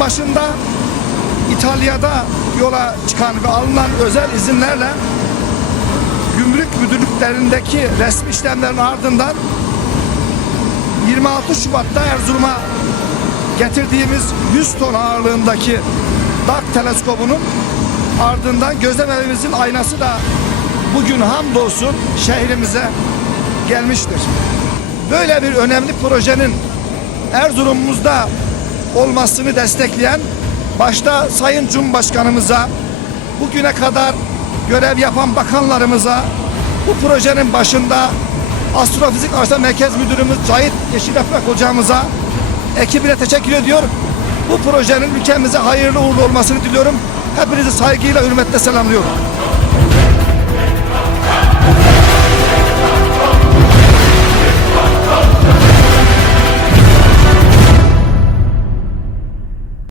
başında İtalya'da yola çıkan ve alınan özel izinlerle gümrük müdürlüklerindeki resmi işlemlerin ardından 26 Şubat'ta Erzurum'a getirdiğimiz 100 ton ağırlığındaki DAK teleskobunun ardından gözlem evimizin aynası da bugün hamdolsun şehrimize gelmiştir. Böyle bir önemli projenin Erzurum'umuzda olmasını destekleyen başta Sayın Cumhurbaşkanımıza bugüne kadar görev yapan bakanlarımıza bu projenin başında Astrofizik Araştırma Merkez Müdürümüz Cahit Yeşilafrak hocamıza ekibine teşekkür ediyor. Bu projenin ülkemize hayırlı uğurlu olmasını diliyorum. Hepinizi saygıyla, hürmetle selamlıyorum.